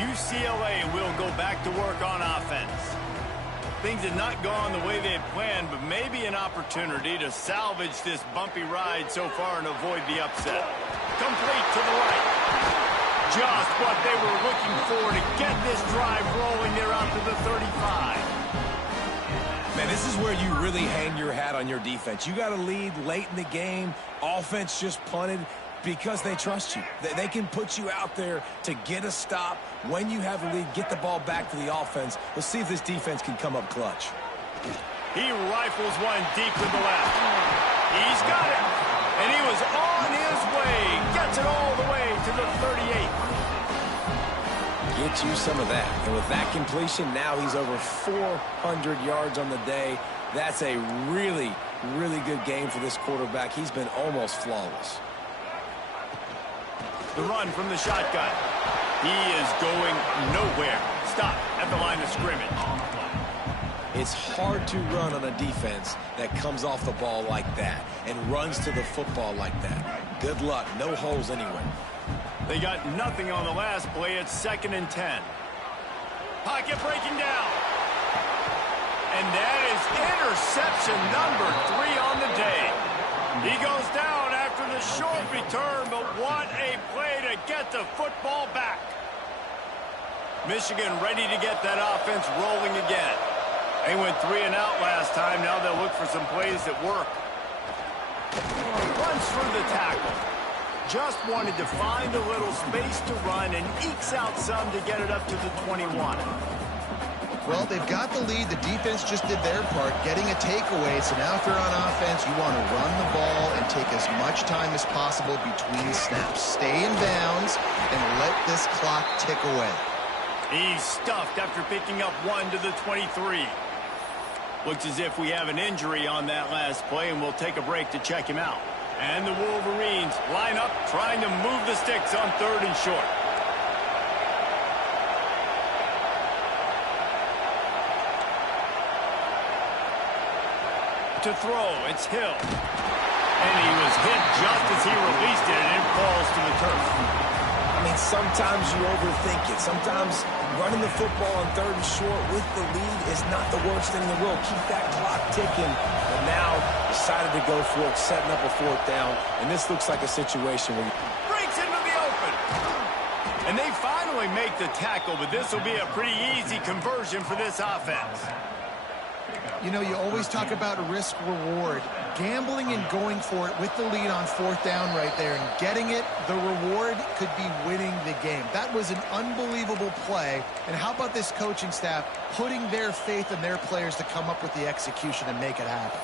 UCLA will go back to work on offense. Things had not gone the way they had planned, but maybe an opportunity to salvage this bumpy ride so far and avoid the upset. Complete to the right. Just what they were looking for to get this drive rolling there out to the 35. Man, this is where you really hang your hat on your defense. You got to lead late in the game. Offense just punted because they trust you. They can put you out there to get a stop. When you have a lead, get the ball back to the offense. Let's see if this defense can come up clutch. He rifles one deep to the left. He's got it. And he was on his way. Gets it all the way to the 38. Get you some of that. And with that completion, now he's over 400 yards on the day. That's a really, really good game for this quarterback. He's been almost flawless. The run from the shotgun. He is going nowhere. Stop at the line of scrimmage. It's hard to run on a defense that comes off the ball like that and runs to the football like that. Good luck. No holes anywhere. They got nothing on the last play. It's 2nd and 10. Pocket breaking down. And that is interception number 3 on the day. He goes down after the short return, but what a play to get the football back. Michigan ready to get that offense rolling again. They went 3 and out last time. Now they'll look for some plays that work. Runs through the tackle. Just wanted to find a little space to run and ekes out some to get it up to the 21. Well, they've got the lead. The defense just did their part, getting a takeaway. So now if you're on offense, you want to run the ball and take as much time as possible between snaps. Stay in bounds and let this clock tick away. He's stuffed after picking up 1 to the 23. Looks as if we have an injury on that last play, and we'll take a break to check him out. And the Wolverines line up, trying to move the sticks on 3rd and short. To throw, it's Hill. And he was hit just as he released it, and it falls to the turf. I mean, sometimes you overthink it. Sometimes running the football on 3rd and short with the lead is not the worst thing in the world. Keep that clock ticking. But now decided to go for it, setting up a 4th down. And this looks like a situation where breaks into the open. And they finally make the tackle, but this will be a pretty easy conversion for this offense. You know, you always talk about risk-reward. Gambling and going for it with the lead on 4th down right there and getting it, the reward could be winning the game. That was an unbelievable play. And how about this coaching staff putting their faith in their players to come up with the execution and make it happen?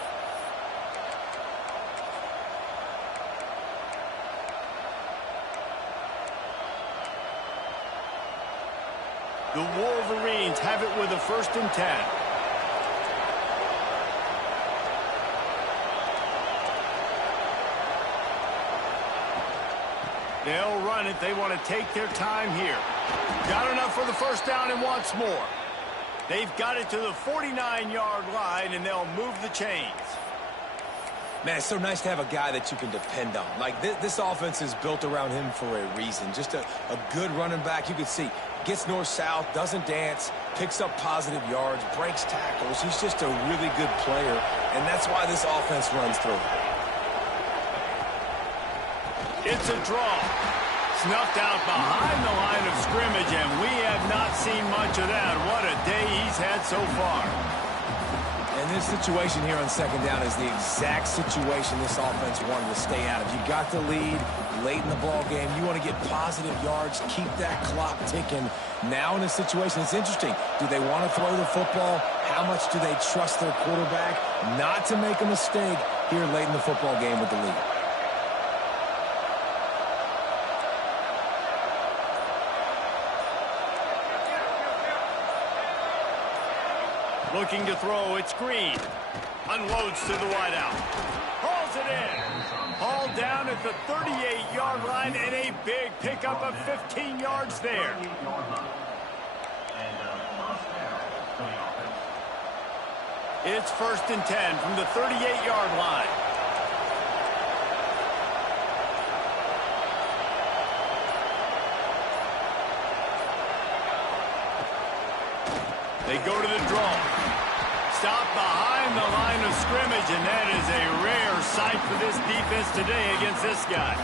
The Wolverines have it with a 1st and 10. They'll run it. They want to take their time here. Got enough for the 1st down and wants more. They've got it to the 49-yard line, and they'll move the chains. Man, it's so nice to have a guy that you can depend on. Like, this offense is built around him for a reason. Just a good running back. You can see, gets north-south, doesn't dance, picks up positive yards, breaks tackles. He's just a really good player, and that's why this offense runs through. It's a draw. Snuffed out behind the line of scrimmage, and we have not seen much of that. What a day he's had so far. And this situation here on 2nd down is the exact situation this offense wanted to stay out of. You got the lead late in the ball game. You want to get positive yards, keep that clock ticking. Now in a situation, it's interesting. Do they want to throw the football? How much do they trust their quarterback not to make a mistake here late in the football game with the lead? Looking to throw, it's Green. Unloads to the wideout. Hauls it in. Hauled down at the 38-yard line, and a big pickup of 15 yards there. It's 1st and 10 from the 38-yard line. They go to the draw. Stop behind the line of scrimmage, and that is a rare sight for this defense today against this guy.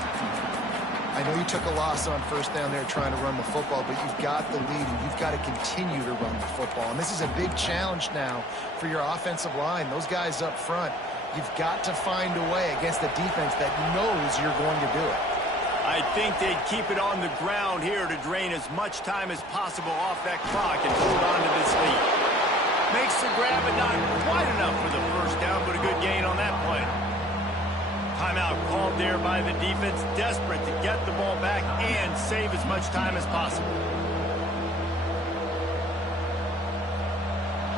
I know you took a loss on first down there trying to run the football, but you've got the lead, and you've got to continue to run the football. And this is a big challenge now for your offensive line. Those guys up front, you've got to find a way against a defense that knows you're going to do it. I think they'd keep it on the ground here to drain as much time as possible off that clock and hold on to this lead. Makes the grab, but not quite enough for the first down, but a good gain on that play. Timeout called there by the defense, desperate to get the ball back and save as much time as possible.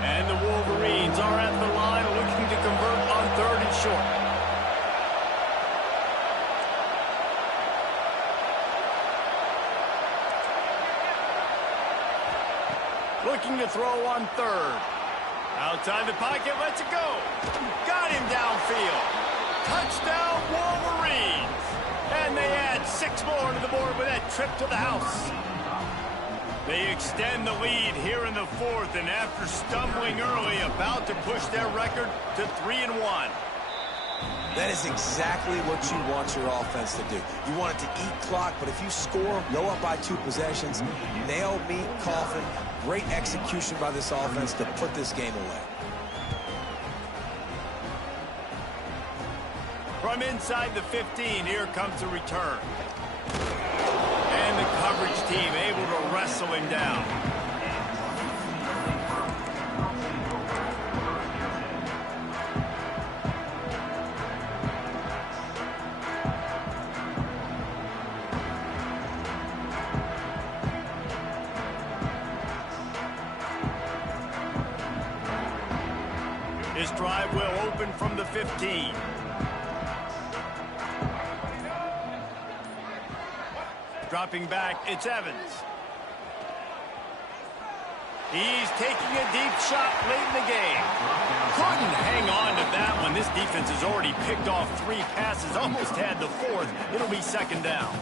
And the Wolverines are at the line looking to convert on 3rd and short. Looking to throw on 3rd. Outside the pocket, lets it go. Got him downfield. Touchdown, Wolverines. And they add 6 more to the board with that trip to the house. They extend the lead here in the 4th, and after stumbling early, about to push their record to 3-1. That is exactly what you want your offense to do. You want it to eat clock, but if you score, go up by 2 possessions, nail meat coffin, great execution by this offense to put this game away. From inside the 15, here comes the return. And the coverage team able to wrestle him down. His drive will open from the 15. Dropping back, it's Evans. He's taking a deep shot late in the game. Couldn't hang on to that one. This defense has already picked off 3 passes, almost had the 4th. It'll be 2nd down.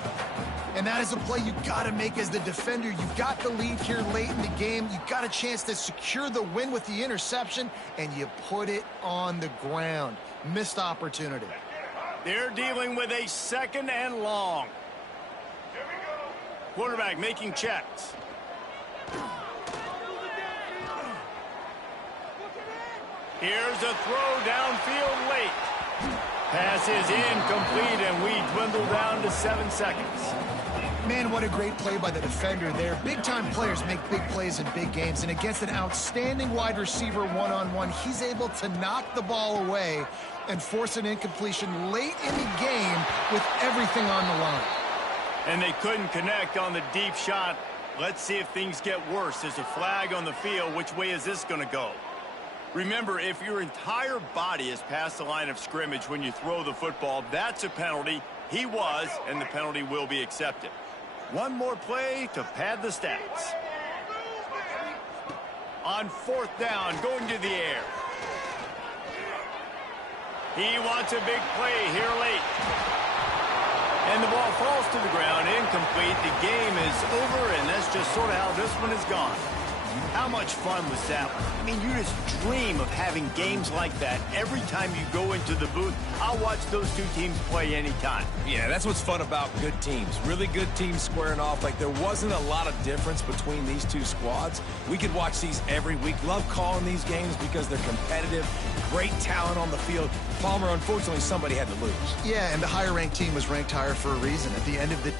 And that is a play you got to make as the defender. You've got the lead here late in the game. You got a chance to secure the win with the interception, and you put it on the ground. Missed opportunity. They're dealing with a 2nd and long. Quarterback making checks. Here's a throw downfield late. Pass is incomplete, and we dwindle down to 7 seconds. Man, what a great play by the defender there. Big-time players make big plays in big games, and against an outstanding wide receiver one-on-one, he's able to knock the ball away and force an incompletion late in the game with everything on the line. And they couldn't connect on the deep shot. Let's see if things get worse. There's a flag on the field. Which way is this going to go? Remember, if your entire body is past the line of scrimmage when you throw the football, that's a penalty. He was, and the penalty will be accepted. One more play to pad the stats. On 4th down, going to the air. He wants a big play here late. And the ball falls to the ground, incomplete. The game is over, and that's just sort of how this one has gone. How much fun was that one? I mean, you just dream of having games like that every time you go into the booth. I'll watch those 2 teams play anytime. Yeah, that's what's fun about good teams. Really good teams squaring off. Like, there wasn't a lot of difference between these 2 squads. We could watch these every week. Love calling these games because they're competitive. Great talent on the field. Palmer, unfortunately, somebody had to lose. Yeah, and the higher-ranked team was ranked higher for a reason. At the end of the